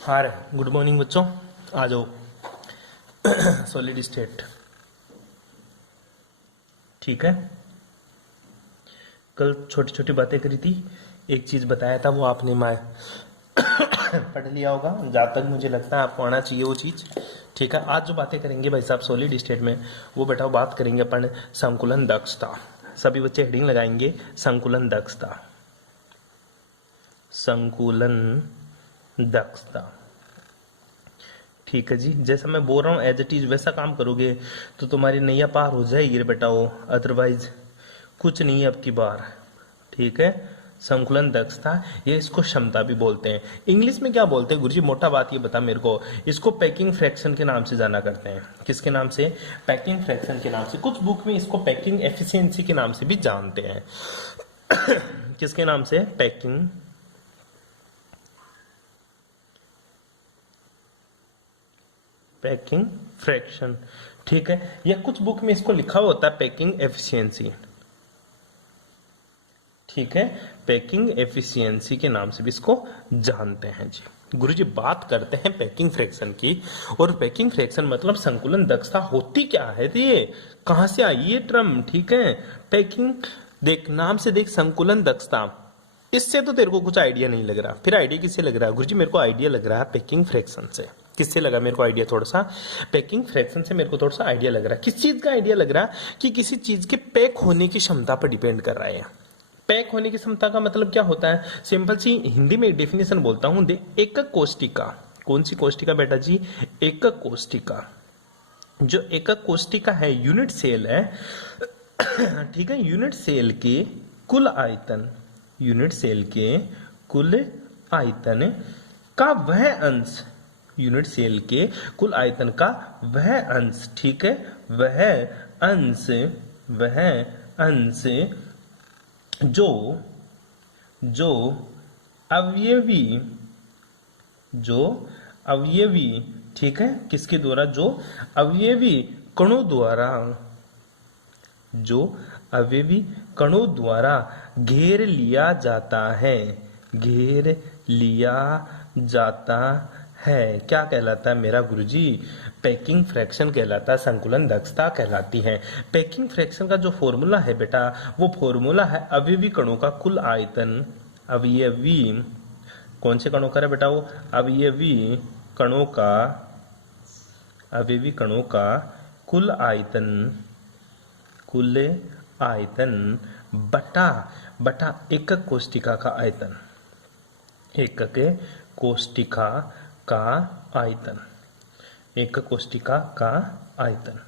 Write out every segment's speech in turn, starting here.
हाय, good morning बच्चों। आ जाओ। Solid state. ठीक है। कल छोटी छोटी बातें करी थी। एक चीज बताया था, वो आपने पढ़ लिया होगा। जहाँ तक मुझे लगता है आपको आना चाहिए वो चीज। ठीक है। आज जो बातें करेंगे भाई साहब सॉलिड स्टेट में, वो बेटा बात करेंगे अपन संकुलन दक्षता। सभी बच्चे हेडिंग लगाएंगे संकुलन दक्षता। संकुलन दक्षता। ठीक है जी। जैसा मैं बोल रहा हूँ एज इट इज वैसा काम करोगे तो तुम्हारी नैया पार हो जाएगी रे बेटा। वो अदरवाइज कुछ नहीं है अब की बार। ठीक है। संकुलन दक्षता, ये इसको क्षमता भी बोलते हैं। इंग्लिश में क्या बोलते हैं गुरुजी? मोटा बात ये बता मेरे को। इसको पैकिंग फ्रैक्शन के नाम से जाना करते हैं। किसके नाम से? पैकिंग फ्रैक्शन के नाम से। कुछ बुक में इसको पैकिंग एफिशिएंसी के नाम से भी जानते हैं। किसके नाम से? Packing fraction. ठीक है। या कुछ बुक में इसको लिखा होता है पैकिंग एफिशिएंसी। ठीक है। पैकिंग एफिशिएंसी के नाम से भी इसको जानते हैं जी। गुरुजी बात करते हैं पैकिंग फ्रैक्शन की। और पैकिंग फ्रैक्शन मतलब संकुलन दक्षता होती क्या है? तो ये कहां से आई ये टर्म? ठीक है। पैकिंग, देख नाम से देख संकुलन दक्षता। इससे तो तेरे को कुछ आइडिया नहीं लग रहा। फिर आइडिया किससे लग रहा है? गुरुजी मेरे को आइडिया लग रहा है पैकिंग फ्रैक्शन से। किससे लगा मेरे को आइडिया? थोड़ा सा पैकिंग फ्रैक्शन से मेरे को थोड़ा सा आइडिया लग रहा है। किस चीज का आइडिया लग रहा है? कि किसी चीज के पैक होने की क्षमता पर डिपेंड कर रहा है। पैक होने की क्षमता का मतलब क्या होता है? सिंपल सी हिंदी में एक डेफिनेशन बोलता हूं। एकक कोष्टिका। कौन सी कोष्टिका बेटा जी? एकक कोष्टिका। जो एकक कोष्टिका है, यूनिट सेल है। ठीक है। यूनिट सेल के कुल आयतन, यूनिट सेल के कुल आयतन का वह अंश, यूनिट सेल के कुल आयतन का वह अंश। ठीक है। वह अंश, वह अंश जो जो अवयवी, जो अवयवी, ठीक है, किसके द्वारा? जो अवयवी कणों द्वारा, जो अवयवी कणों द्वारा घेर लिया जाता है, घेर लिया जाता है। क्या कहलाता है मेरा गुरुजी? पैकिंग फ्रैक्शन कहलाता है, संकुलन दक्षता कहलाती है। पैकिंग फ्रैक्शन का जो फॉर्मूला है बेटा, वो फॉर्मूला है अवयवी कणों का कुल आयतन। अवयवी कौन से कणों का है बेटा? वो अवयवी कणों का, अवयवी कणों का कुल आयतन, कुल आयतन बटा बटा एकक कोष्टिका का आयतन, एकक कोष्टिका का आयतन, एकक कोष्टिका का आयतन।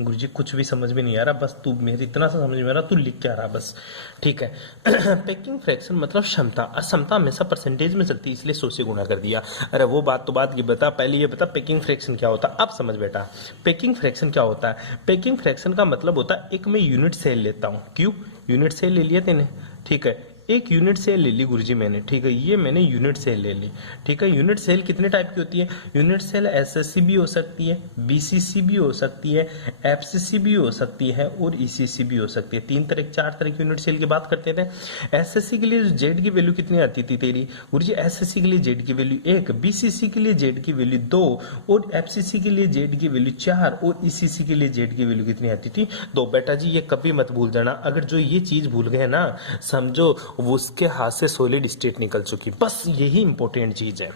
गुरुजी कुछ भी समझ में नहीं आ रहा, बस तू मेरे इतना सा समझ में आ रहा, तू लिख क्या रहा बस। ठीक है। पैकिंग फ्रैक्शन मतलब क्षमता। और क्षमता हमेशा परसेंटेज में चलती है, इसलिए 100 से गुणा कर दिया। अरे वो बात तो बात की बता, पहले ये बता पैकिंग फ्रैक्शन क्या होता है। अब समझ बेटा पैकिंग फ्रैक्शन क्या होता है। पैकिंग फ्रैक्शन का मतलब होता है, एक मैं यूनिट सेल लेता हूं। क्यों? यूनिट सेल ले लिया तेने। ठीक है। एक यूनिट सेल ले ली गुरुजी मैंने। ठीक है। ये मैंने यूनिट सेल ले ली। ठीक है। यूनिट सेल कितने टाइप की होती है? यूनिट सेल एसएससी भी हो सकती है, बीसीसी भी हो सकती है, एफसीसी भी हो सकती है और ईसीसी भी हो सकती है। तीन तरह, चार तरह की यूनिट सेल की बात करते थे। एसएससी के लिए जेड की वैल्यू कितनी आती थी तेरी गुरुजी? एसएससी के लिए जेड की वैल्यू 1, बीसीसी के लिए जेड की वैल्यू 2 और एफसीसी के लिए जेड की वैल्यू 4 और ईसीसी के लिए जेड की वैल्यू कितनी आती थी? 2। बेटा जी ये कभी मत भूल जाना। अगर जो ये चीज भूल गए ना, समझो वो उसके हाथ से सॉलिड स्टेट निकल चुकी। बस यही इंपॉर्टेंट चीज है।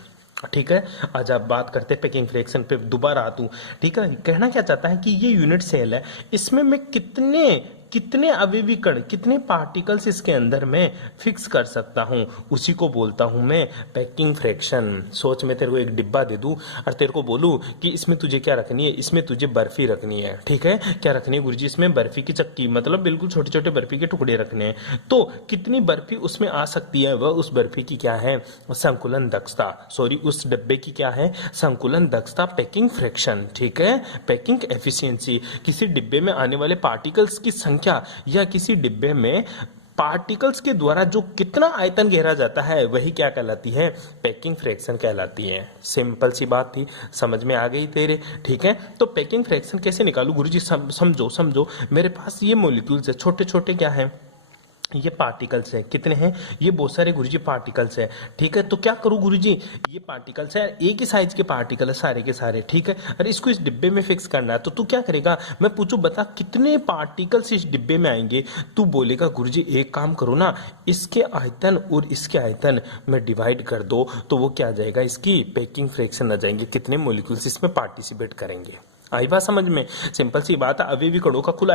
ठीक है। आज आप बात करते हैं पैकिंग फ्रैक्शन पे, दोबारा आतू। ठीक है। कहना क्या चाहता है कि ये यूनिट सेल है, इसमें मैं कितने कितने अवयवी कण, कितने पार्टिकल्स इसके अंदर मैं फिक्स कर सकता हूं, उसी को बोलता हूं मैं पैकिंग फ्रैक्शन। सोच मैं तेरे को एक डिब्बा दे दूं और तेरे को बोलूं कि इसमें तुझे क्या रखनी है? इसमें तुझे बर्फी रखनी है। ठीक है। क्या रखनी है गुरुजी? इसमें बर्फी की चक्की, मतलब बिल्कुल छोटे छोटे बर्फी के टुकड़े रखने हैं। तो कितनी बर्फी उसमें आ सकती है? वह उस बर्फी की क्या है? संकुलन दक्षता। सॉरी, उस डब्बे की क्या है? संकुलन दक्षता, पैकिंग फ्रैक्शन। ठीक है। पैकिंग एफिशिएंसी, किसी डिब्बे में आने वाले पार्टिकल्स की संख्या या किसी डिब्बे में पार्टिकल्स के द्वारा जो कितना आयतन घेरा जाता है, वही क्या कहलाती है? पैकिंग फ्रैक्शन कहलाती है। सिंपल सी बात थी, समझ में आ गई तेरे? ठीक है। तो पैकिंग फ्रैक्शन कैसे निकालू गुरुजी? समझो समझो, मेरे पास ये मॉलिक्यूल्स है, छोटे छोटे क्या है? ये पार्टिकल्स है, कितने हैं? ये बहुत सारे गुरुजी पार्टिकल्स है। ठीक है, तो क्या करूं गुरुजी, ये पार्टिकल्स है, एक ही साइज के पार्टिकल है सारे के सारे। ठीक है, अरे इसको इस डिब्बे में फिक्स करना है, तो तू क्या करेगा, मैं पूछू बता कितने पार्टिकल्स इस डिब्बे में आएंगे, तू बोलेगा गुरुजी एक काम करो ना, इसके आयतन और इसके आयतन में डिवाइड कर दो, तो वो क्या आ जाएगा, इसकी पैकिंग फ्रैक्शन आ जाएंगे, कितने मॉलिक्यूल्स इसमें पार्टिसिपेट करेंगे। आई बात समझ में? सिंपल सी बात है, अवयवी कणों का कुल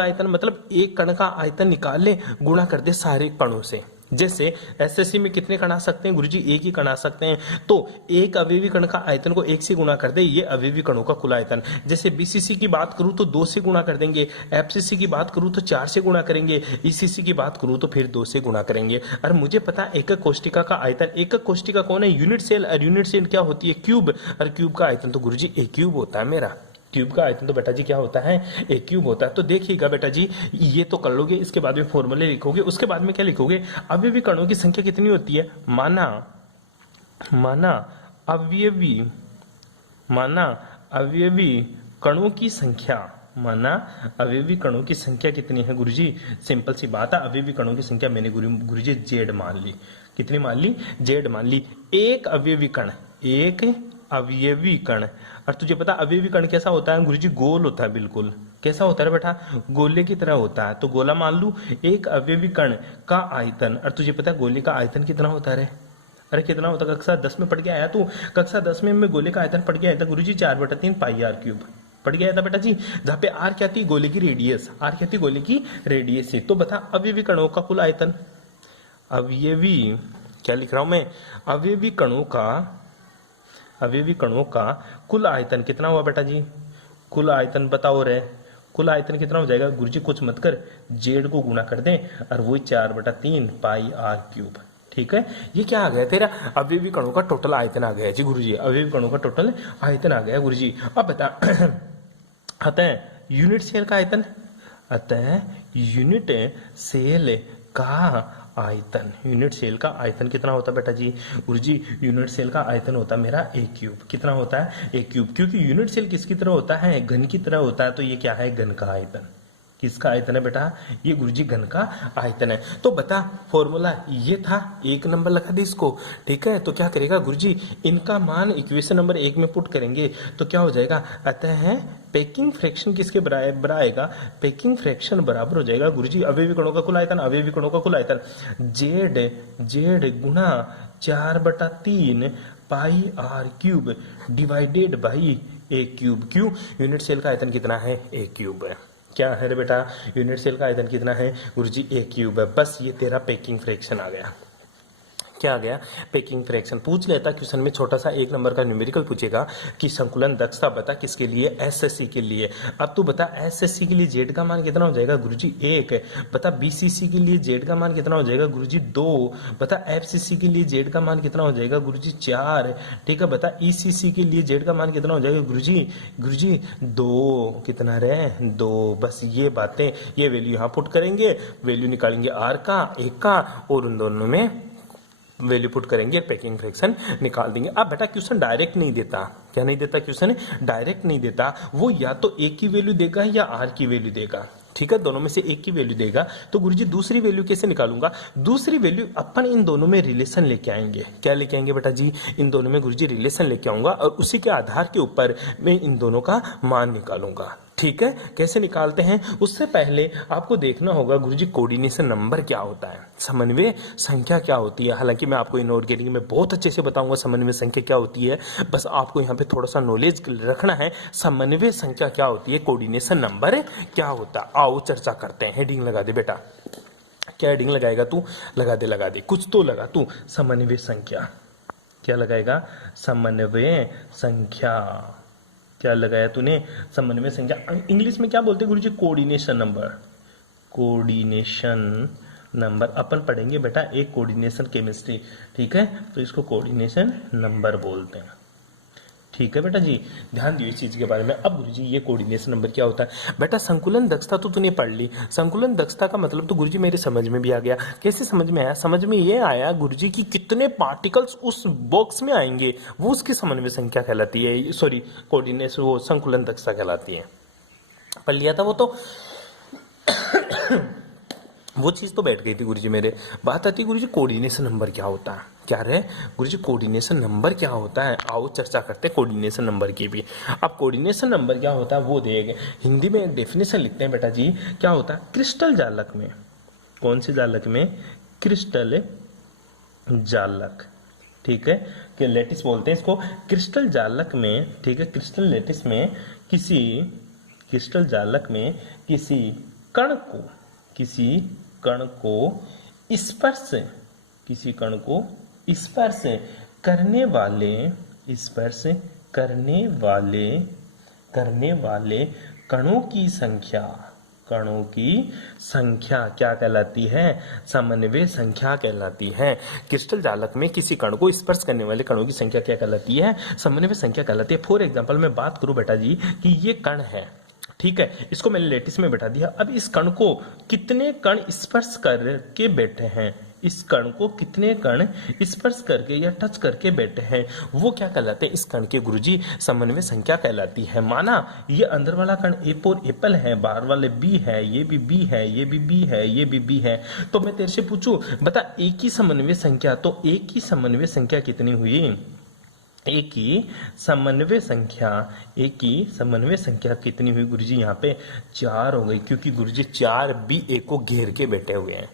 आयतन मतलब एक कण का आयतन निकाल ले, गुणा कर दे सारे कणों से। जैसे एसएससी में कितने कण आ सकते हैं गुरुजी, एक ही कण आ सकते हैं, तो एक अवयवी कण का आयतन को एक से गुणा कर दे, ये अवयवी कणों का कुल आयतन। जैसे बीसीसी की बात करूं तो 2 से गुणा कर देंगे, एफसीसी की बात करूं तो 4 से गुणा करेंगे, ईसीसी की बात करूं तो फिर 2 से गुणा करेंगे। और मुझे पता है एकक कोष्टिका का आयतन, एकक कोष्टिका कौन है, यूनिट सेल, और यूनिट सेल क्या होती है, क्यूब, और क्यूब का आयतन तो गुरुजी एक क्यूब होता है मेरा। क्यूब का आयतन तो बेटा जी क्या होता है, एक क्यूब होता है। तो देखिएगा बेटा जी, ये तो कर लोगे, इसके बाद में फॉर्मूले लिखोगे, उसके बाद में क्या लिखोगे, अवयवी कणों की संख्या कितनी होती है, माना अवयवी कणों की संख्या, माना अवयवी कणों की संख्या कितनी है गुरुजी, सिंपल सी बात है, अवयवी कणों की संख्या मैंने गुरुजी जेड मान ली, कितनी मान ली, जेड मान ली। एक अवयवी कण, और तुझे पता अवयवी कण कैसा होता है गुरुजी, गोल होता है, बिल्कुल कैसा होता है बेटा, गोले की तरह होता है। तो गोला मान लू, एक अवयवी कण का आयतन, और तुझे पता है गोले का आयतन कितना होता है, अरे कितना होता है, कक्षा 10 में पढ़ के आया तू, कक्षा 10 में गोले का आयतन पढ़ के आया था गुरुजी, 4/3 पाई आर क्यूब पढ़ गया था बेटा जी, जहां पे आर क्या थी, गोले की रेडियस, आर क्या थी, गोले की रेडियस थी। तो बता अवयवी कणों का कुल आयतन, अवयवी क्या लिख रहा हूं मैं, अवयवी कणों का कुल आयतन कितना हुआ बेटा जी, कुल आयतन बताओ रे, कुल आयतन कितना हो जाएगा गुरुजी, कुछ मत कर, जेड को गुणा कर दें, और वही 4/3 पाई आर क्यूब। ठीक है, ये क्या आ गया तेरा, अवयवी कणों का टोटल आयतन आ गया जी गुरुजी, अवयवी कणों का टोटल आयतन आ गया गुरुजी। अब बता अतः यूनिट सेल का आयतन, अतः यूनिट सेल का आयतन, यूनिट सेल का आयतन कितना होता है बेटा जी, गुरुजी यूनिट सेल का आयतन होता है मेरा एक क्यूब, कितना होता है, एक क्यूब, क्योंकि यूनिट सेल किसकी तरह होता है, घन की तरह होता है, तो ये क्या है, घन का आयतन, किसका आयतन है बेटा, ये गुरुजी घन का आयतन है। तो बता फॉर्मूला ये था, 1 नंबर लगा दे इसको। ठीक है, तो क्या करेगा गुरुजी, इनका मान इक्वेशन नंबर 1 में पुट करेंगे, तो क्या हो जाएगा, अतः पैकिंग फ्रैक्शन किसके बराबर आएगा, पैकिंग फ्रैक्शन बराबर हो जाएगा गुरुजी अवयवी कणों का कुल आयतन, अवयवी कणों का कुल आयतन जेड गुना 4/3 pi R cube divided by A cube. क्यों, यूनिट सेल का आयतन कितना है, ए क्यूब है। क्या है रे बेटा, यूनिट सेल का आयतन कितना है गुरुजी, ए क्यूब है। बस ये तेरा पैकिंग फ्रैक्शन आ गया, क्या आ गया, पैकिंग फ्रैक्शन। पूछ लेता क्वेश्चन में छोटा सा 1 नंबर का न्यूमेरिकल पूछेगा कि संकुलन दक्षता बता किसके लिए, एसएससी के लिए। अब तू बता एसएससी के लिए जेड का मान कितना हो जाएगा गुरुजी 1, बता बीसीसी के लिए जेड का मान कितना हो जाएगा गुरुजी 2, बता एफसीसी के लिए जेड का मान कितना हो जाएगा गुरुजी 4, ठीक है, बता ईसीसी के लिए जेड का मान कितना हो जाएगा गुरुजी 2, कितना रहे 2। बस ये बातें, ये वैल्यू यहाँ पुट करेंगे, वैल्यू निकालेंगे आर का, 1 का, और उन दोनों में वैल्यू पुट करेंगे, पैकिंग फ्रैक्शन निकाल देंगे। अब बेटा क्वेश्चन डायरेक्ट नहीं देता, क्या नहीं देता, क्वेश्चन डायरेक्ट नहीं देता, वो या तो एक की वैल्यू देगा या आर की वैल्यू देगा। ठीक है, दोनों में से एक की वैल्यू देगा, तो गुरुजी दूसरी वैल्यू कैसे निकालूंगा, दूसरी वैल्यू अपन इन दोनों में रिलेशन लेके आएंगे। क्या लेके आएंगे बेटा जी, इन दोनों में गुरुजी रिलेशन लेके आऊंगा, और उसी के आधार के ऊपर मैं इन दोनों का मान निकालूंगा। ठीक है, कैसे निकालते हैं, उससे पहले आपको देखना होगा गुरुजी कोऑर्डिनेशन नंबर क्या होता है, समन्वय संख्या क्या होती है। हालांकि मैं आपको इनऑर्गेनिक में बहुत अच्छे से बताऊंगा समन्वय संख्या क्या होती है, बस आपको यहाँ पे थोड़ा सा नॉलेज रखना है, समन्वय संख्या क्या होती है, कोऑर्डिनेशन नंबर क्या होता है। आओ चर्चा करते हैं। हेडिंग लगा दे बेटा, क्या हेडिंग लगाएगा तू, लगा दे, कुछ तो लगा तू, समन्वय संख्या, क्या लगाएगा, समन्वय संख्या, क्या लगाया तूने, समन्वय संख्या। इंग्लिश में क्या बोलते हैं गुरुजी, कोऑर्डिनेशन नंबर, कोऑर्डिनेशन नंबर अपन पढ़ेंगे बेटा एक कोऑर्डिनेशन केमिस्ट्री। ठीक है, तो इसको कोऑर्डिनेशन नंबर बोलते हैं। ठीक है बेटा जी, ध्यान दियो इस चीज के बारे में। अब गुरुजी ये कोऑर्डिनेशन नंबर क्या होता है बेटा, संकुलन दक्षता तो तूने पढ़ ली, संकुलन दक्षता का मतलब तो गुरुजी मेरे समझ में भी आ गया। कैसे समझ में आया, समझ में ये आया गुरुजी की कितने पार्टिकल्स उस बॉक्स में आएंगे वो उसकी समन्वय संख्या कहलाती है, सॉरी कोऑर्डिनेशन, वो संकुलन दक्षता कहलाती है। पढ़ लिया था वो तो वो चीज तो बैठ गई थी गुरुजी मेरे। बात आती है गुरुजी कोऑर्डिनेशन नंबर क्या होता है। क्या रहे गुरुजी कोऑर्डिनेशन नंबर क्या होता है, आओ चर्चा करते हैं कोऑर्डिनेशन नंबर की भी। अब कोऑर्डिनेशन नंबर क्या होता है वो देंगे, हिंदी में एक डेफिनेशन लिखते हैं बेटा जी। क्या होता है, क्रिस्टल जालक में, कौन से जालक में, क्रिस्टल जालक, ठीक है, कि लेटिस बोलते हैं इसको, क्रिस्टल जालक में, ठीक है, क्रिस्टल लेटिस में किसी, क्रिस्टल जालक में किसी कण को, किसी कण को स्पर्श, किसी कण को स्पर्श करने वाले, स्पर्श करने वाले कणों की संख्या, कणों की संख्या क्या कहलाती है, समन्वय संख्या कहलाती है। क्रिस्टल जालक में किसी कण को स्पर्श करने वाले कणों की संख्या क्या कहलाती है, समन्वय संख्या कहलाती है। फॉर एग्जांपल मैं बात करूं बेटा जी कि ये कण है, ठीक है, इसको मैंने लेटिस में बैठा दिया। अब इस कण को कितने कण स्पर्श करके बैठे हैं, इस कण को कितने कण स्पर्श करके या टच करके बैठे हैं, वो क्या कहलाते हैं, इस कण के गुरुजी समन्वय संख्या कहलाती है। माना ये अंदर वाला कण ए और एप्पल है, बाहर वाले बी है, ये भी बी है, ये भी बी है, ये भी बी है, तो मैं तेरे से पूछूं बता एक ही समन्वय संख्या, तो एक ही समन्वय संख्या कितनी हुई, एक ही समन्वय संख्या, एक ही समन्वय संख्या कितनी हुई गुरुजी, यहाँ पे 4 हो गई, क्योंकि गुरुजी 4 बी ए को घेर के बैठे हुए हैं,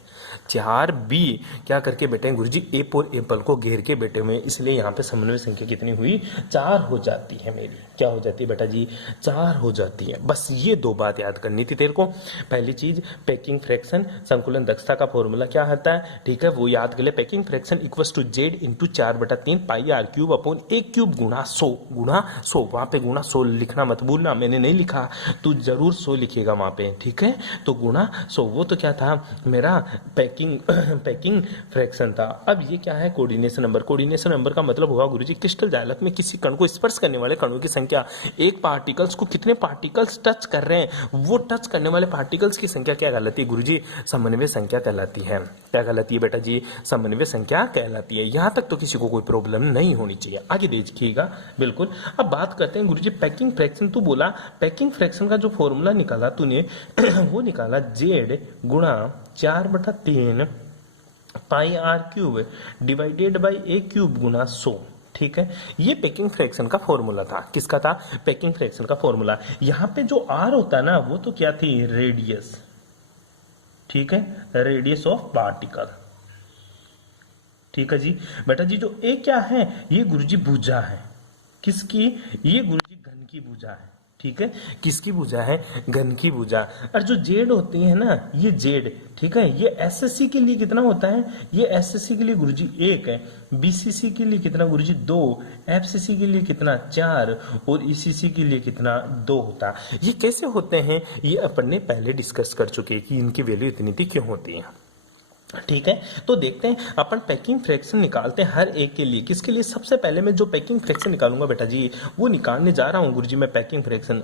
4 बी क्या करके बैठे हैं गुरुजी, ए और एप्पल को घेर के बैठे हुए हैं, इसलिए यहाँ पे समन्वय संख्या कितनी हुई, 4 हो जाती है मेरी। क्या हो जाती है बेटा जी, 4 हो जाती है। बस ये 2 बात याद करनी थी तेरे को। पहली चीज पैकिंग फ्रैक्शन, संकुलन दक्षता का फॉर्मूला क्या आता है, ठीक है, वो याद कर ले। Packing fraction equals to Z into 4/3 pi R cube upon A cube गुणा 100, गुणा 100, वहां पे गुणा 100 लिखना मत भूलना, मैंने नहीं लिखा, तू जरूर 100 लिखेगा वहां पे, ठीक है, तो गुणा 100, वो तो क्या था मेरा पैकिंग फ्रैक्शन था। अब ये क्या है, कोऑर्डिनेशन नंबर। कोऑर्डिनेशन नंबर का मतलब होगा गुरुजी क्रिस्टल जालक में किसी कण को स्पर्श करने वाले कणों की संख्या, एक पार्टिकल्स को कितने पार्टिकल्स टच कर रहे हैं, वो टच करने वाले पार्टिकल्स की संख्या क्या कहलाती है गुरुजी, समन्वय संख्या कहलाती है। क्या कहलाती है बेटा जी, समन्वय संख्या कहलाती है। यहां तक तो किसी को कोई प्रॉब्लम नहीं होनी चाहिए, आगे देखिएगा बिल्कुल। अब बात करते हैं गुरुजी पैकिंग फ्रैक्शन। तू बोला पैकिंग फ्रैक्शन का जो फॉर्मूला निकाला तूने वो निकाला जेड गुणा 4/3 pi R cube divided by A cube गुना 100, ठीक है, ये पैकिंग फ्रैक्शन का फॉर्मूला था। किसका था, पैकिंग फ्रैक्शन का फॉर्मूला। यहां पे जो आर होता है ना वो तो क्या थी, रेडियस, ठीक है, रेडियस ऑफ पार्टिकल, ठीक है जी। बेटा जी जो ए क्या है, ये गुरुजी भुजा है, किसकी, ये गुरुजी घन की भुजा है, ठीक है, किसकी भुजा है, घन की भुजा। और जो जेड होती है ना, ये जेड, ठीक है, ये एसएससी के लिए कितना होता है, ये एसएससी के लिए गुरुजी 1 है, बीसीसी के लिए कितना गुरुजी 2, एफसीसी के लिए कितना 4 और ईसीसी के लिए कितना 2 होता है। ये कैसे होते हैं, ये अपन ने पहले डिस्कस कर चुके हैं कि इनकी वैल्यू इतनी थी क्यों होती है, ठीक है। तो देखते हैं अपन पैकिंग फ्रैक्शन निकालते हैं हर एक के लिए। किसके लिए, सबसे पहले मैं जो पैकिंग फ्रैक्शन निकालूंगा बेटा जी वो निकालने जा रहा हूं गुरुजी मैं पैकिंग फ्रैक्शन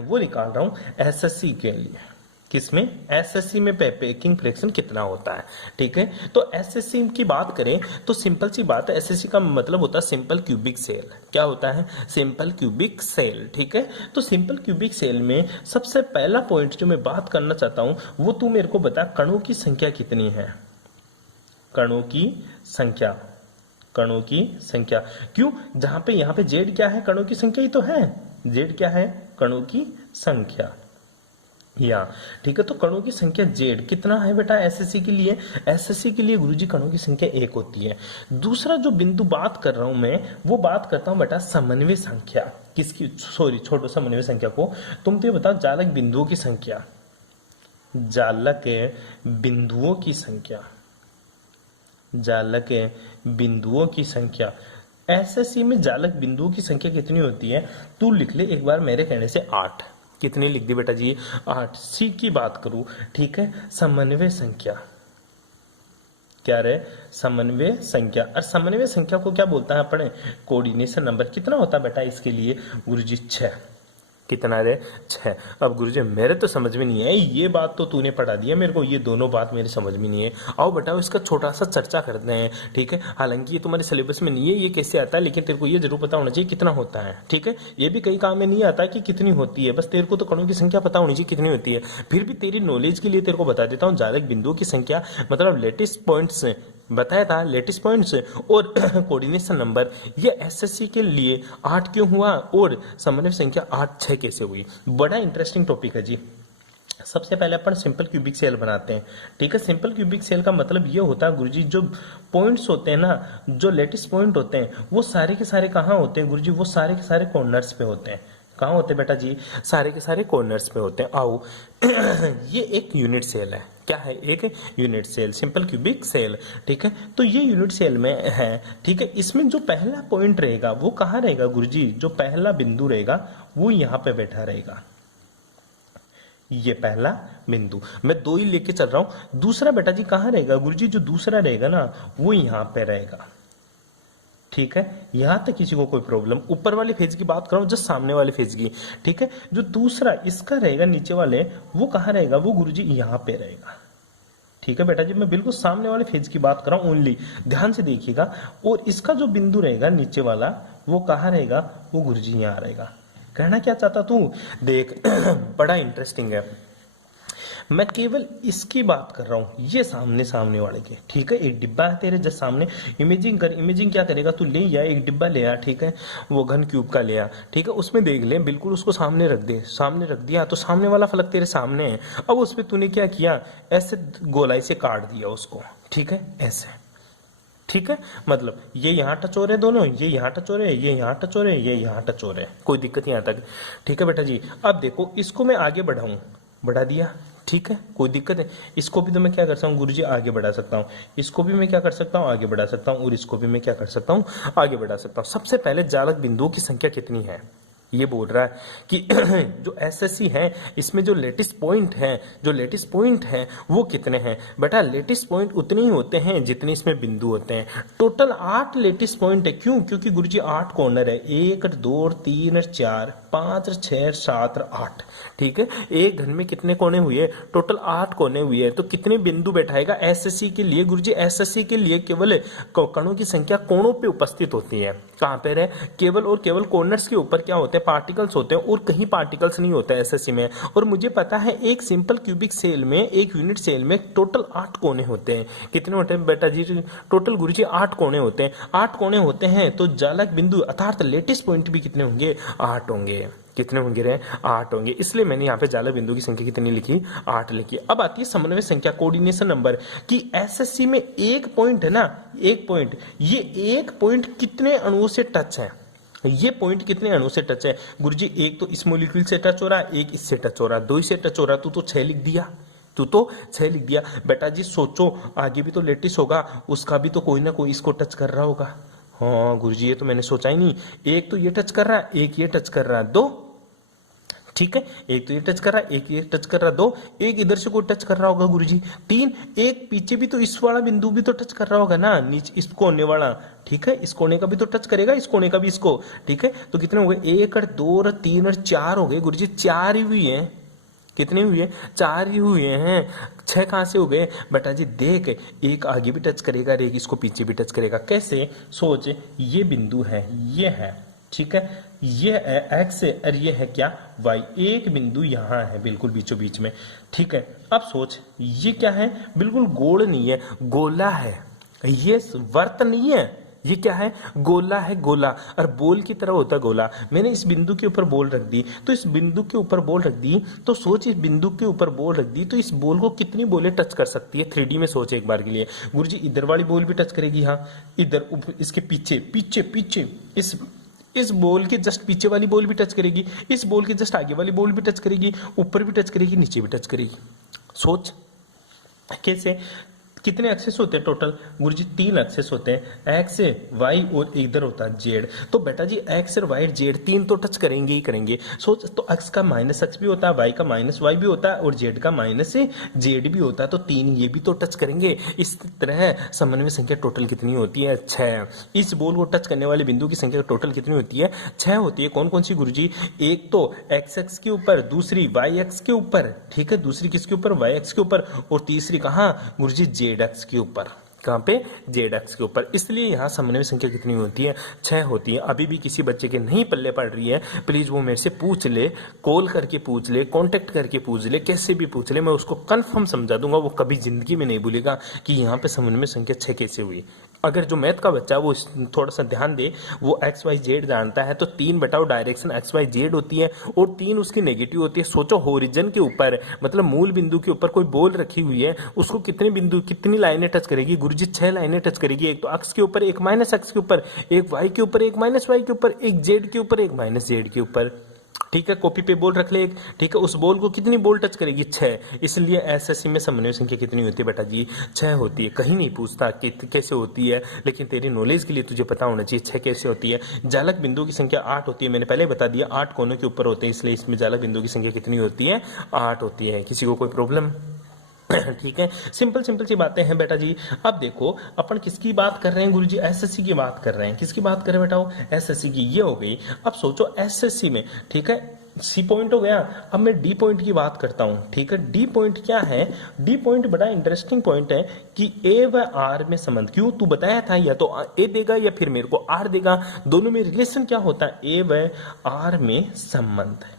वो निकाल रहा हूं एसएससी के लिए। किसमें, एसएससी में पैकिंग फ्रैक्शन कितना होता है, ठीक है। तो एसएससी की बात करें तो सिंपल सी बात है, एसएससी का मतलब होता है सिंपल क्यूबिक सेल। क्या होता है, सिंपल क्यूबिक सेल, ठीक है। तो सिंपल क्यूबिक सेल में सबसे पहला पॉइंट जो मैं बात करना चाहता हूं वो तू मेरे को बता, कणों की संख्या कितनी है, कणों की संख्या, कणों की संख्या। क्यों, जहां पे यहां पे जेड क्या है, कणों की संख्या ही तो है, जेड क्या है, कणों की संख्या, या ठीक है। तो कणों की संख्या जेड कितना है बेटा एसएससी के लिए, एसएससी के लिए गुरुजी कणों की संख्या 1 होती है। दूसरा जो बिंदु बात कर रहा हूं मैं वो बात करता हूं बेटा समन्वय संख्या। किसकी, सॉरी छोड़ो समन्वय संख्या को, तुम तो ये बताओ जालक बिंदुओं की संख्या, जालक बिंदुओं की संख्या, जालक बिंदुओं की संख्या। एसएससी में जालक बिंदुओं की संख्या कितनी होती है, तू लिख ले एक बार मेरे कहने से 8। कितनी लिख दी बेटा जी, 8। सी की बात करूं, ठीक है, समन्वय संख्या, क्या रहे, समन्वय संख्या। और समन्वय संख्या को क्या बोलता है अपने, कोऑर्डिनेशन नंबर। कितना होता है बेटा इसके लिए गुरुजी 6, कितना रे 6। अब गुरुजी मेरे तो समझ में नहीं है, ये बात तो तूने पढ़ा दिया मेरे को, ये दोनों बात मेरी समझ में नहीं है। आओ बताओ इसका छोटा सा चर्चा करते हैं, ठीक है। हालांकि ये तुम्हारे सिलेबस में नहीं है ये कैसे आता है, लेकिन तेरे को ये जरूर पता होना चाहिए कितना होता है, ठीक है। ये भी कई काम में नहीं आता कि कितनी होती है, बस तेरे को तो कणों की संख्या पता होनी चाहिए कितनी होती है। फिर भी तेरी नॉलेज के लिए तेरे को बता देता हूँ, जालक बिंदुओं की संख्या मतलब लेटेस्ट पॉइंट्स बताया था, लेटेस्ट पॉइंट्स और कोऑर्डिनेशन नंबर, ये एसएससी के लिए 8 क्यों हुआ और समन्वय संख्या 8 6 कैसे हुई। बड़ा इंटरेस्टिंग टॉपिक है जी। सबसे पहले अपन सिंपल क्यूबिक सेल बनाते हैं, ठीक है। सिंपल क्यूबिक सेल का मतलब ये होता है गुरुजी, जो पॉइंट्स होते हैं ना, जो लेटेस्ट पॉइंट होते हैं वो सारे के सारे कहाँ होते हैं गुरुजी, वो सारे के सारे कॉर्नर्स पे होते हैं। कहाँ होते हैं बेटा जी, सारे के सारे कॉर्नर्स पे होते हैं। आओ ये एक यूनिट सेल है, क्या है, एक unit cell, simple cubic cell, ठीक है। तो ये यूनिट सेल में है, ठीक है। इसमें जो पहला पॉइंट रहेगा वो कहाँ रहेगा गुरुजी, जो पहला बिंदु रहेगा वो यहाँ पे बैठा रहेगा, ये पहला बिंदु। मैं 2 ही लेके चल रहा हूं। दूसरा बेटा जी कहाँ रहेगा गुरुजी, जो दूसरा रहेगा ना वो यहाँ पे रहेगा, ठीक है। यहां तक किसी को कोई प्रॉब्लम, ऊपर वाले फेज की बात कर रहा हूं, जस्ट सामने वाले फेज की, ठीक है। जो दूसरा इसका रहेगा नीचे वाले, वो कहाँ रहेगा, वो गुरुजी यहाँ पे रहेगा, ठीक है बेटा जी। मैं बिल्कुल सामने वाले फेज की बात कर रहा हूं ओनली, ध्यान से देखिएगा। और इसका जो बिंदु रहेगा नीचे वाला वो कहाँ रहेगा, वो गुरुजी यहाँ रहेगा। कहना क्या चाहता तू, देख बड़ा इंटरेस्टिंग है। मैं केवल इसकी बात कर रहा हूं, ये सामने सामने वाले के, ठीक है। एक डिब्बा है तेरे जस्ट सामने, इमेजिंग कर, इमेजिंग क्या करेगा तू, ले या एक डिब्बा ले आ, ठीक है, वो घन क्यूब का ले आ, ठीक है। उसमें देख ले, बिल्कुल उसको सामने रख दे, सामने रख दिया तो सामने वाला फलक तेरे सामने है। अब उस पर तूने क्या किया, ऐसे गोलाई से काट दिया उसको, ठीक है, ऐसे, ठीक है। मतलब ये यहाँ टच हो रहे दोनों, ये यहाँ टच हो रहे, ये यहाँ टच हो रहे, ये यहाँ टच हो रहे, कोई दिक्कत यहाँ तक, ठीक है बेटा जी। अब देखो इसको मैं आगे बढ़ाऊं, बढ़ा दिया, ठीक है, कोई दिक्कत है। इसको भी तो मैं क्या कर सकता हूँ गुरुजी, आगे बढ़ा सकता हूँ। इसको भी मैं क्या कर सकता हूँ, आगे बढ़ा सकता हूँ। और इसको भी मैं क्या कर सकता हूँ, आगे बढ़ा सकता हूँ। सबसे पहले जालक बिंदुओं की संख्या कितनी है, ये बोल रहा है कि जो एसएससी है इसमें जो लेटेस्ट पॉइंट है, जो लेटेस्ट पॉइंट है वो कितने हैं बेटा। लेटेस्ट पॉइंट उतने ही होते हैं जितने इसमें बिंदु होते हैं। टोटल 8 लेटेस्ट पॉइंट है, क्यों, क्योंकि गुरुजी 8 कॉर्नर है, 1 2 3 4 5 6 7 8, ठीक है। एक घन में कितने कोने हुए, टोटल 8 कोने हुए, तो कितने बिंदु बैठाएगा एसएससी के लिए गुरुजी। एसएससी के लिए केवल कणों की संख्या कोणों पे उपस्थित होती है, कहां पर है, केवल और केवल कॉर्नर्स के ऊपर क्या होते हैं, पार्टिकल्स होते हैं, और कहीं पार्टिकल्स नहीं होते एसएससी में। और मुझे पता है एक सिंपल क्यूबिक सेल में, एक यूनिट सेल में टोटल 8 कोने होते हैं। कितने होते हैं बेटा जी, टोटल गुरुजी 8 कोने होते हैं। 8 कोने होते हैं तो जालक बिंदु अर्थात लेटेस्ट पॉइंट भी कितने होंगे, 8 होंगे। कितने होंगे रे, 8 होंगे। इसलिए मैंने यहाँ पे जालक बिंदु की संख्या कितनी लिखी, 8 लिखी। अब आती है समन्वय संख्या, कोऑर्डिनेशन नंबर, कि एसएससी में एक पॉइंट है ना, एक पॉइंट, ये एक पॉइंट कितने अणुओं से टच है, ये पॉइंट कितने अणु से टच है गुरुजी। एक तो इस मॉलिक्यूल से टच हो रहा है, एक इससे टच हो रहा है, 2 से टच हो रहा है। तू तो 6 लिख दिया, तू तो 6 लिख दिया बेटा जी। सोचो आगे भी तो लेटेस्ट होगा, उसका भी तो कोई ना कोई इसको टच कर रहा होगा। हाँ गुरुजी ये तो मैंने सोचा ही नहीं। एक तो ये टच कर रहा है, एक ये टच कर रहा है, 2, ठीक है। एक तो ये टच कर रहा है, एक ये टच कर रहा है, 2, एक इधर से कोई टच कर रहा होगा गुरुजी, 3, एक पीछे भी तो इस वाला बिंदु भी तो टच कर रहा होगा ना, नीचे इस कोने वाला, ठीक है। इस कोने का भी तो टच करेगा, इस कोने का भी इसको, ठीक है। तो कितने हो गए, 1 और 2 और 3 और 4 हो गए गुरुजी, 4 ही हुई है। कितने हुए हैं, 4 ही हुए हैं, 6 कहां से हो गए बेटा जी। देख एक आगे भी टच करेगा, एक इसको पीछे भी टच करेगा। कैसे, सोच, ये बिंदु है, ये है, ठीक है, ये है एक्स और ये है क्या, वाई। एक बिंदु यहां है बिल्कुल बीचों बीच में, ठीक है। अब सोच ये क्या है, बिल्कुल गोल नहीं है, गोला है, ये वर्त नहीं है, ये क्या है, गोला है, गोला। और बॉल की तरह होता है गोला। मैंने इस बिंदु के ऊपर बॉल रख दी, तो इस बिंदु के ऊपर बॉल रख दी, तो सोच इस बिंदु के ऊपर बॉल रख दी तो इस बॉल को कितनी बॉलें टच कर सकती है 3D में। सोच एक बार के लिए गुरुजी, इधर वाली बॉल भी टच करेगी, हाँ इधर इसके पीछे पीछे पीछे, इस बॉल के जस्ट पीछे वाली बॉल भी टच करेगी, इस बॉल के जस्ट आगे वाली बॉल भी टच करेगी, ऊपर भी टच करेगी, नीचे भी टच करेगी। सोच कैसे, कितने एक्सेस होते हैं टोटल? गुरुजी 3 एक्सेस होते हैं, एक्स, वाई और इधर होता है जेड। तो बेटा जी एक्स और वाई जेड तीन तो टच करेंगे ही करेंगे। सोच, तो एक्स का माइनस एक्स भी होता है, वाई का माइनस वाई भी होता है और जेड का माइनस जेड भी होता है, तो तीन ये भी तो टच करेंगे। इस तरह समन्वय संख्या टोटल कितनी होती है? 6। इस बॉल को टच करने वाले बिंदु की संख्या टोटल कितनी होती है? 6 होती है। कौन कौन सी गुरुजी? एक तो एक्स एक्स के ऊपर, दूसरी वाई एक्स के ऊपर, ठीक है, दूसरी किसके ऊपर? वाई एक्स के ऊपर, और तीसरी कहाँ गुरुजी? जेड एक्स के ऊपर। कहाँ पे? जेड एक्स के ऊपर। इसलिए यहाँ समन्वय संख्या कितनी होती है? 6 होती है। अभी भी किसी बच्चे के नहीं पल्ले पड़ रही है, प्लीज वो मेरे से पूछ ले, कॉल करके पूछ ले, कांटेक्ट करके पूछ ले, कैसे भी पूछ ले, मैं उसको कंफर्म समझा दूंगा। वो कभी जिंदगी में नहीं भूलेगा कि यहाँ पे समन्वय संख्या 6 कैसे हुई। अगर जो मैथ का बच्चा है वो थोड़ा सा ध्यान दे, वो एक्स वाई जेड जानता है, तो 3 बटाओ डायरेक्शन एक्स वाई जेड होती है और 3 उसकी नेगेटिव होती है। सोचो होरिजन के ऊपर, मतलब मूल बिंदु के ऊपर कोई बॉल रखी हुई है, उसको कितने बिंदु, कितनी लाइनें टच करेगी गुरुजी? 6 लाइनें टच करेगी। एक तो एक्स के ऊपर, एक माइनस एक्स के ऊपर, एक वाई के ऊपर, एक माइनस वाई के ऊपर, एक जेड के ऊपर, एक माइनस जेड के ऊपर। ठीक है, कॉपी पे बॉल रख ले एक, ठीक है, उस बॉल को कितनी बॉल टच करेगी? 6। इसलिए एसएससी में समन्वय संख्या कितनी होती है बेटा जी? 6 होती है। कहीं नहीं पूछता कि कैसे होती है, लेकिन तेरी नॉलेज के लिए तुझे पता होना चाहिए 6 कैसे होती है। जालक बिंदु की संख्या 8 होती है, मैंने पहले बता दिया, 8 कोनों के ऊपर होते हैं, इसलिए इसमें जालक बिंदु की संख्या कितनी होती है? 8 होती है। किसी को कोई प्रॉब्लम? ठीक है, सिंपल सिंपल सी बातें हैं बेटा जी। अब देखो अपन किसकी बात कर रहे हैं गुरुजी? एसएससी की बात कर रहे हैं। किसकी बात कर रहे हैं बेटा? एसएससी की। ये हो गई। अब सोचो एसएससी में, ठीक है, सी पॉइंट हो गया। अब मैं डी पॉइंट की बात करता हूं। ठीक है, डी पॉइंट क्या है? डी पॉइंट बड़ा इंटरेस्टिंग पॉइंट है कि ए व आर में संबंध। क्यों? तू बताया था, या तो ए देगा या फिर मेरे को आर देगा। दोनों में रिलेशन क्या होता है? ए व आर में संबंध है।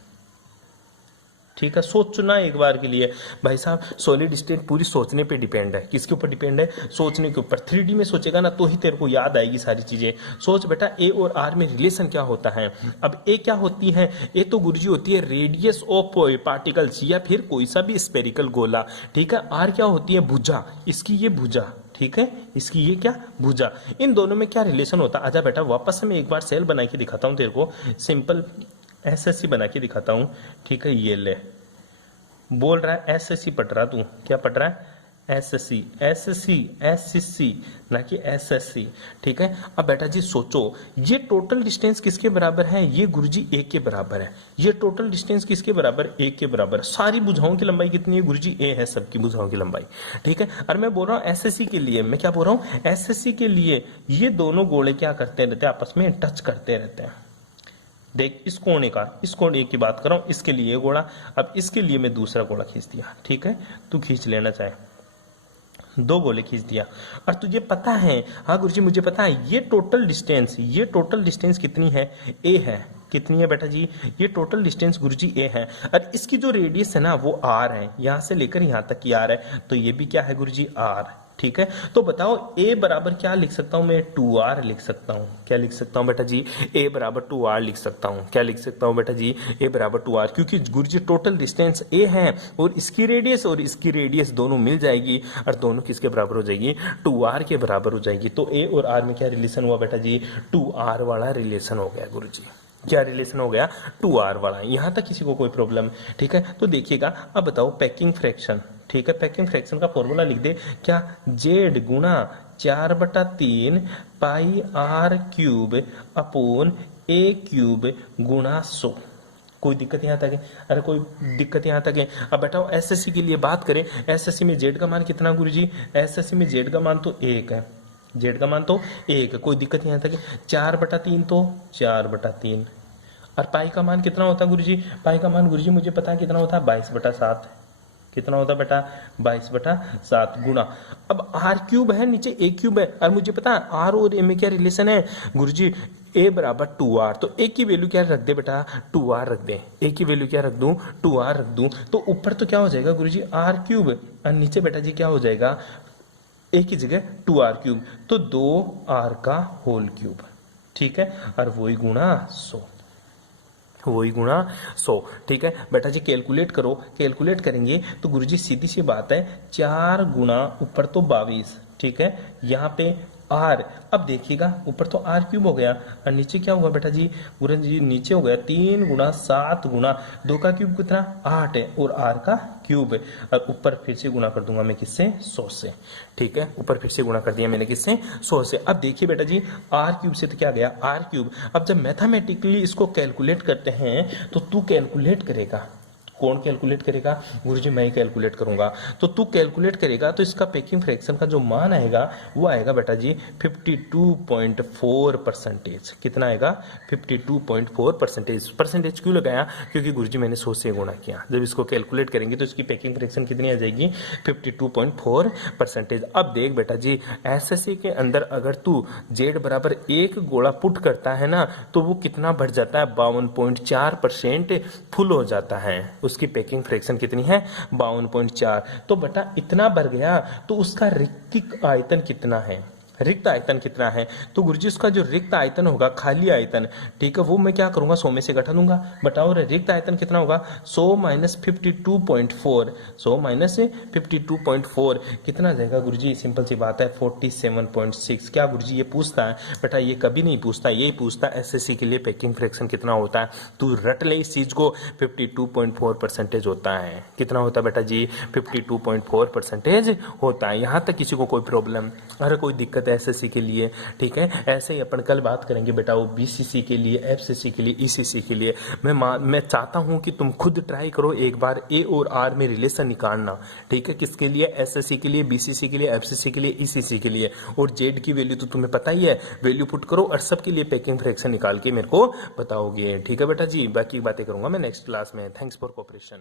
ठीक है, सोच चुना एक बार के लिए भाई साहब। सॉलिड स्टेट पूरी सोचने पे डिपेंड है। किसके ऊपर डिपेंड है? सोचने के ऊपर। 3D में सोचेगा ना तो ही तेरे को याद आएगी सारी चीजें। सोच बेटा, ए और आर में रिलेशन क्या होता है? अब ए क्या होती है? ए तो गुरुजी होती है रेडियस ऑफ पार्टिकल्स, या फिर कोई सा भी स्पेरिकल गोला। ठीक है, आर क्या होती है? भुजा। इसकी ये भुजा, ठीक है, इसकी ये क्या? भुजा। इन दोनों में क्या रिलेशन होता है? आजा बेटा, वापस से मैं एक बार सेल बना के दिखाता हूं तेरे को, सिंपल एसएससी बना के दिखाता हूं। ठीक है, ये ले, बोल रहा है एसएससी पढ़ रहा, तू क्या पढ़ रहा है? एसएससी, एसएससी, एसएससी, ना कि एसएससी। ठीक है, अब बेटा जी सोचो, ये टोटल डिस्टेंस किसके बराबर है? ये गुरुजी ए के बराबर है। ये टोटल डिस्टेंस किसके बराबर? ए के बराबर। सारी भुजाओं की लंबाई कितनी है गुरुजी? ए है सबकी भुजाओं की लंबाई। ठीक है, और मैं बोल रहा हूँ एसएससी के लिए, मैं क्या बोल रहा हूँ? एसएससी के लिए ये दोनों गोले क्या करते रहते हैं? आपस में टच करते रहते हैं। देख, इस कोने का, इस कोने की बात कर रहा हूं, इसके लिए घोड़ा, अब इसके लिए मैं दूसरा घोड़ा खींच दिया। ठीक है, तू खींच लेना चाहे, 2 गोले खींच दिया। और तुझे पता है, हाँ गुरुजी मुझे पता है, ये टोटल डिस्टेंस, ये टोटल डिस्टेंस कितनी है? ए है। कितनी है बेटा जी? ये टोटल डिस्टेंस गुरुजी ए है। और इसकी जो रेडियस है ना वो आर है, यहां से लेकर यहां तक की आर है, तो ये भी क्या है गुरुजी? आर। ठीक है, तो बताओ ए बराबर क्या लिख सकता हूं मैं? 2r लिख सकता हूं। क्या लिख सकता हूं बेटा जी? ए बराबर 2r लिख सकता हूं। क्या लिख सकता हूं बेटा जी? ए बराबर 2r, क्योंकि गुरुजी टोटल डिस्टेंस ए है और इसकी रेडियस दोनों मिल जाएगी, और दोनों किसके बराबर हो जाएगी? 2r के बराबर हो जाएगी। तो ए और आर में क्या रिलेशन हुआ बेटा जी? 2r वाला रिलेशन हो गया गुरुजी। क्या रिलेशन हो गया? 2r वाला। यहां तक किसी को कोई प्रॉब्लम? ठीक है, तो देखिएगा। अब बताओ पैकिंग फ्रैक्शन। ठीक है, पैकिंग फ्रैक्शन का फॉर्मूला लिख दे। क्या? जेड गुणा 4/3 pi R cube upon A cube गुणा 100। कोई दिक्कत यहाँ तक है? अरे कोई दिक्कत यहाँ तक है? अब बैठाओ एसएससी के लिए बात करें। एसएससी में जेड का मान कितना गुरुजी? एसएससी में जेड का मान तो 1 है। जेड का मान तो 1 है। कोई दिक्कत यहाँ तक है? 4/3 तो 4/3। और पाई का मान कितना होता है गुरुजी? पाई का मान गुरुजी मुझे पता है कितना होता है? 22/7। कितना होता है बेटा? 22/7 गुणा, अब आर क्यूब है, नीचे ए क्यूब है, और मुझे पता है आर और ए में क्या रिलेशन है गुरुजी? ए बराबर 2r, तो ए की वैल्यू क्या रख दे बेटा? 2r रख दे। ए की वैल्यू क्या रख दूं? 2r रख दूं। तो ऊपर तो क्या हो जाएगा गुरुजी? आर क्यूब, और नीचे बेटा जी क्या हो जाएगा? ए की जगह 2r क्यूब, तो 2r का होल क्यूब। ठीक है, और वही गुणा 100, वही गुणा 100। ठीक है बेटा जी, कैलकुलेट करो। कैलकुलेट करेंगे तो गुरुजी सीधी सी बात है, 4 गुणा ऊपर तो 22, ठीक है, यहाँ पे आर। अब देखिएगा ऊपर तो आर क्यूब हो गया और नीचे क्या हुआ बेटा जी, गुरु जी नीचे हो गया 3 गुणा 7 गुणा 2 का क्यूब कितना 8 है और आर का क्यूब है। और ऊपर फिर से गुणा कर दूंगा मैं किससे 100 से। ठीक है, ऊपर फिर से गुणा कर दिया मैंने किससे 100 से। अब देखिए बेटा जी आर क्यूब से तो क्या गया आर क्यूब। अब जब मैथमेटिकली इसको कैलकुलेट करते हैं तो तू कैलकुलेट करेगा, कौन कैलकुलेट करेगा, गुरुजी मैं ही कैलकुलेट करूंगा। तो तू कैलकुलेट करेगा तो इसका पेकिंग फ्रैक्शन का जो मान आएगा वो आएगा बेटा जी 52.4%। कितना आएगा 52.4%। परसेंटेज क्यों लगाया, क्योंकि गुरुजी मैंने 100 से गुणा किया। जब इसको कैलकुलेट करेंगे तो इसकी पेकिंग फ्रैक्शन कितनी आ जाएगी 52.4%। अब देख बेटा जी एसएससी के अंदर अगर तू जेड बराबर 1 गोला पुट करता है ना तो वो कितना बढ़ जाता है 52.4% फुल हो जाता है। उसकी पेकिंग फ्रैक्शन कितनी है 52.4। तो बेटा इतना बढ़ गया तो उसका रिक्तिक आयतन कितना है, रिक्त आयतन कितना है। तो गुरुजी उसका जो रिक्त आयतन होगा खाली आयतन, ठीक है, वो मैं क्या करूंगा 100 में से घटा दूंगा। बताओ रिक्त आयतन कितना होगा 100 माइनस 52.4, 100 माइनस 52.4 कितना जाएगा गुरुजी, सिंपल सी बात है 47.6। क्या गुरुजी ये पूछता है, बेटा ये कभी नहीं पूछता, यही पूछता है एसएससी के लिए पेकिंग फ्रैक्शन कितना होता है। तू रट ले इस चीज को, 52.4% होता है। कितना होता है बेटा जी 52.4% होता है। यहां तक किसी को कोई प्रॉब्लम, अरे कोई दिक्कत एसएससी के लिए, ठीक है। ऐसे ही अपन कल बात करेंगे बेटा वो बीसीसी के लिए, एफसीसी के लिए, ईसीसी के लिए। मैं चाहता हूं कि तुम खुद ट्राई करो एक बार ए और आर में रिलेशन निकालना, ठीक है। किसके लिए, एसएससी के लिए, बीसीसी के लिए, एफसीसी के लिए, ईसीसी के लिए। और जेड की वैल्यू तो तुम्हें पता ही है, वैल्यू पुट करो और सबके लिए पेकिंग फ्रैक्शन निकाल के मेरे को बताओगे, ठीक है बेटा जी। बाकी बातें करूंगा मैं नेक्स्ट क्लास में। Thanks for cooperation.